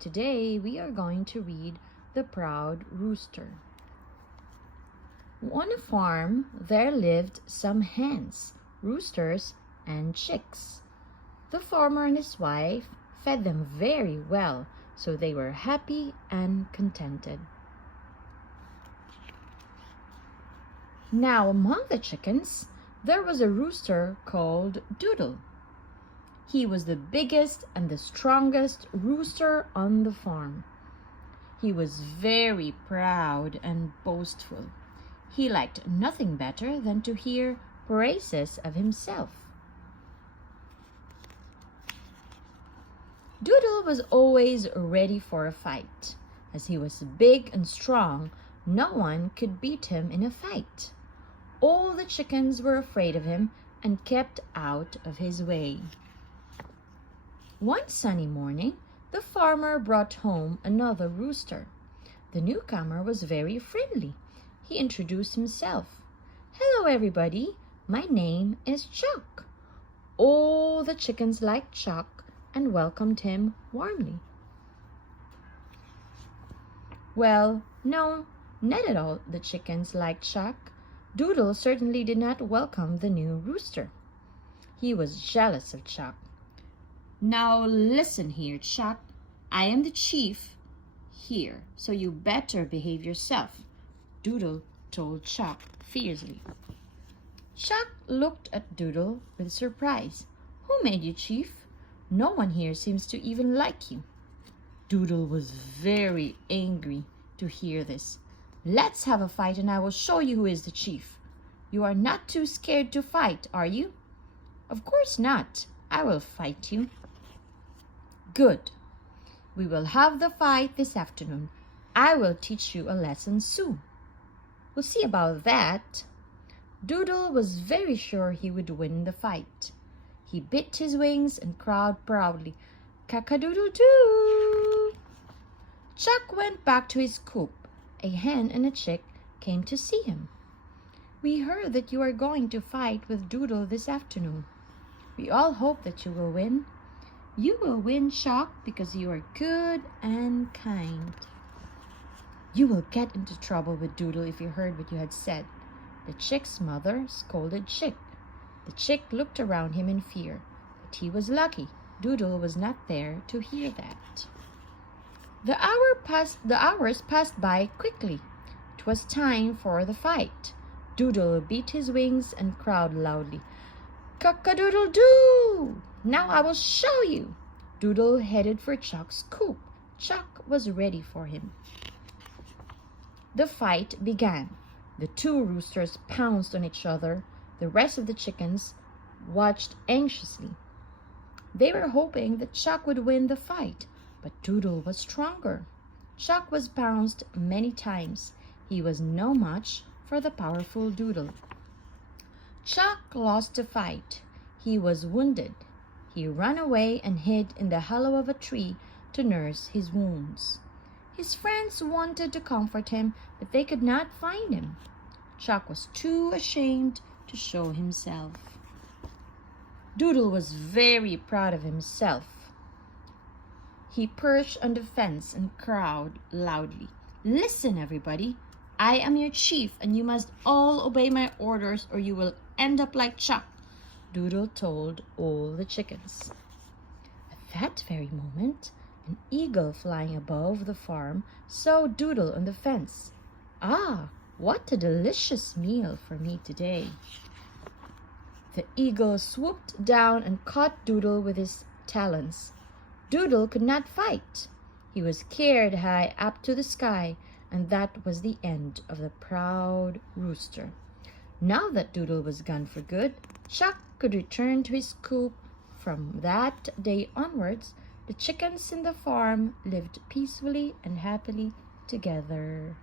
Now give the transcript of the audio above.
today we are going to read The Proud Rooster. On a farm there lived some hens, roosters, and chicks. The farmer and his wife fed them very well, so they were happy and contented. Now among the chickens there was a rooster called Doodle. He was the biggest and the strongest rooster on the farm. He was very proud and boastful. He liked nothing better than to hear praises of himself. Doodle was always ready for a fight. As he was big and strong, no one could beat him in a fight. All the chickens were afraid of him and kept out of his way. One sunny morning, the farmer brought home another rooster. The newcomer was very friendly. He introduced himself. "Hello, everybody. My name is Chuck." All the chickens liked Chuck and welcomed him warmly. Well, no, not at all the chickens liked Chuck. Doodle certainly did not welcome the new rooster. He was jealous of Chuck. "Now listen here, Chuck. I am the chief here, so you better behave yourself," Doodle told Chuck fiercely. Chuck looked at Doodle with surprise. "Who made you chief? No one here seems to even like you." Doodle was very angry to hear this. "Let's have a fight and I will show you who is the chief. You are not too scared to fight, are you?" "Of course not. I will fight you." "Good. We will have the fight this afternoon. I will teach you a lesson soon." "We'll see about that." Doodle was very sure he would win the fight. He bit his wings and crowed proudly, "Cock-a-doodle-doo!" Chuck went back to his coop. A hen and a chick came to see him. "We heard that you are going to fight with Doodle this afternoon. We all hope that you will win." "You will win, Chuck, because you are good and kind." "You will get into trouble with Doodle if you heard what you had said." The chick's mother scolded Chick. The chick looked around him in fear, but he was lucky. Doodle was not there to hear that. The hours passed by quickly. It was time for the fight. Doodle beat his wings and crowed loudly, "Cock-a-doodle-doo! Now I will show you." Doodle headed for Chuck's coop. Chuck was ready for him. The fight began. The two roosters pounced on each other. The rest of the chickens watched anxiously. They were hoping that Chuck would win the fight, but Doodle was stronger. Chuck was pounced many times. He was no match for the powerful Doodle. Chuck lost the fight. He was wounded. He ran away and hid in the hollow of a tree to nurse his wounds. His friends wanted to comfort him, but they could not find him. Chuck was too ashamed to show himself. Doodle was very proud of himself. He perched on the fence and crowed loudly, "Listen, everybody. I am your chief, and you must all obey my orders or you will end up like Chuck," Doodle told all the chickens. At that very moment, an eagle flying above the farm saw Doodle on the fence. "Ah, what a delicious meal for me today." The eagle swooped down and caught Doodle with his talons. Doodle could not fight. He was carried high up to the sky, and that was the end of the proud rooster. Now that Doodle was gone for good, Chuck could return to his coop. From that day onwards, the chickens in the farm lived peacefully and happily together.